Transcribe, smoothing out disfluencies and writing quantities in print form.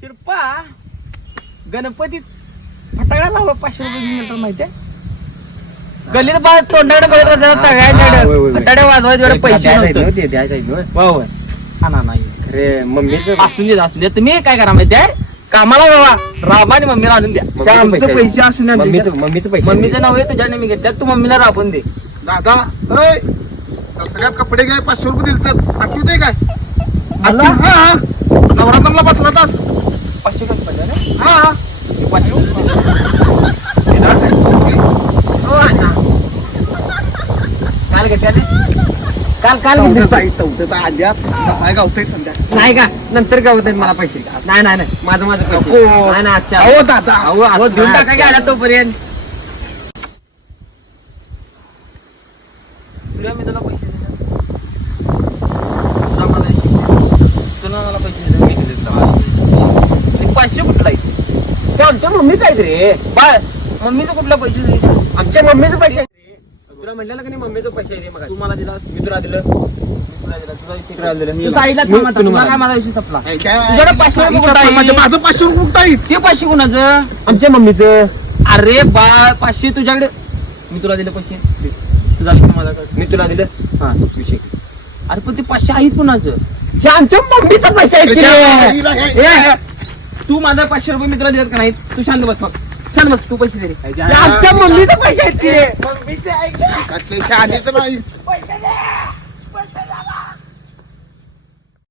शिरपा गणपतीत फटाकडा लावला 500 रुपये मिळतात माहितीये. गल्लीत बा तोंडाकडे बघत राहतात फटाकडे वाजवायचे पैसे नव्हते. होय हा ना नाही अरे मम्मीच असू दे तुम्ही काय करा माहितीये कामाला बाबा राबा आणि मम्मीला आणून द्या. आमचे पैसे असून द्या. मम्मीचं पैसे मम्मीचं नाव आहे तुझ्याने मी घेतल्यात तू मम्मीला राबून दे. दादा सगळ्यात कपडे काय 500 रुपये दिलतात आठवते काय आला हा नवरात्राला बसला तास 500 रुपये रे. हा काल घेतल्याने काल आल्या कसाय गावतय संध्या नाही का नंतर गावत मला पैसे नाही नाही नाही माझं पैसे नको. नाही ना आजच्या अहो दादा अहो देऊन टाका की आला तोपर्यंत. तुला मी तुला पैसे देणार. तुला मला पैसे देणार. मी दिले तुला 500 कुठला आहे ते आमच्या मम्मीच आहेत रे. बाळ मम्मीचं कुठला पैसे दे. आमच्या मम्मीचे पैसे तुला म्हणलं का नाही मम्मीचे पैसे आहे मग तू मला दिलास मी तुला दिलं तुझा आईला थांबा आता. तुला काय माझा विषय संपला. तुझ्याकडे 500 रुपये कुठं आहे? माझं 500 रुपये कुठं आहेत ते 500 कुणाचं. आमच्या मम्मीचं अरे बाळ 500 तुझ्याकडे मी तुला दिले पैसे दे. तुझा विषय मला कर. मी तुला दिलं हा विषय अरे पण ते 500 आहेत कुणाचं. हे आमच्या मम्मीचं पैसे आहेत की रे. तू माझा 500 रुपये मित्र दिलेत का नाही. तू शांत बस मग शांत बस. तू पैसे दे रे. हे आमच्या मम्मीचं पैसे आहेत की रे. मम्मीचे ऐक शहाणीच नाही